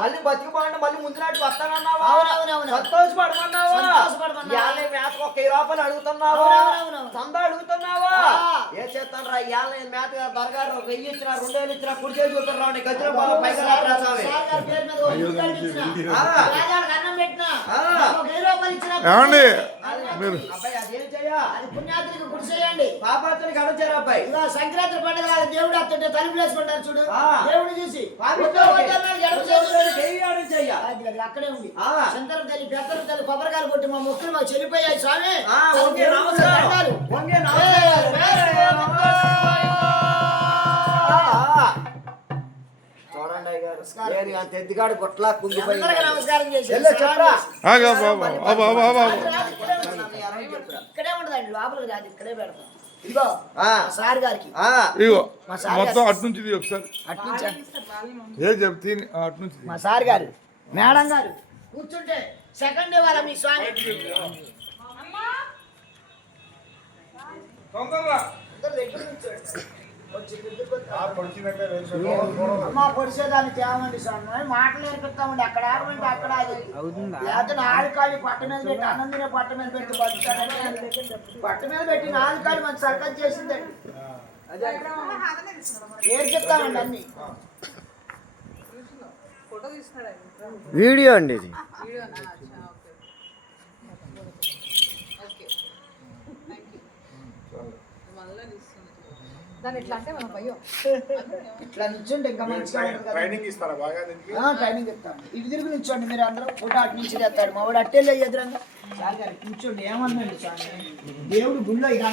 మళ్ళీ బతికిపోండి మళ్ళీ ముందు నాటికి వస్తానన్నావా అవునవునవును సంతోషపడమన్నావా మేతకు ఒక 1000 రూపాయలు అడుగుతున్నావా చందా అడుగుతున్నావా ఏ చేస్తాను రా ఇవాళ నేను మేత దొరగారు 1000 ఇచ్చినా 2000 ఇచ్చినా కుడి చేసి చూస్తాను రా గజ్జల పైగా ఏమండి మీరు అబ్బాయి అదేం చెయ్యా అది పుణ్యాతునికి గుడి చేయండి పాపాతునికి అడుగుతారు అబ్బాయి ఇలా సంక్రాంతి పండుగ దేవుడు అత్తుంటే తలుపులు వేసుకుంటారు చూడు దేవుడు చూసి అక్కడే ఉంది శంకరం తల్లి పెద్దల తల్లి కొబ్బరికాయలు కొట్టి మా మొక్కులు మాకు చెల్లిపోయాయి స్వామి చూడండి గారు అంత ఎద్దుగాడు కొట్లా కుంగిపోయి నమస్కారం చేసి ఇక్కడే ఉండదండి లోపలికి రాదు ఇక్కడే పెడతాం ఇదిగో సార్ గారికి మొత్తం అటు నుంచి ఒకసారి ఏ చెప్తే అటు నుంచి మా సార్ గారు మేడం గారు కూర్చుంటే సెకండ్ ఇవ్వాల మీ స్వామి అమ్మా పొడిచేదాన్ని తేమండి స్వామి మాటలు నేర్పిస్తామండి అక్కడ ఆగమంటే అక్కడ లేకపోతే 4 కాళ్ళు పట్ట మీద పెట్టి అన్నందినే పట్ట మీద పెట్టి బతుకుతానంటే పట్ట మీద పెట్టి 4 కాళ్ళు మంచి సర్కస్ చేసిందండి నేర్పిస్తామండి అన్ని వీడియో అండి ఇది ఇట్లా నిల్చోండి ఇంకా మంచిగా ట్రైనింగ్ ఇస్తారా బాగా ట్రైనింగ్ ఇస్తాను ఇటు తిరిగి నిల్చోండి మీరు అందరూ ఫోటో అటు నుంచి తెస్తాడు మా వాడు అట్టేలే ఎదురంగా నిల్చోండి ఏమన్నాడు స్వామి దేవుడు గుళ్ళో ఇక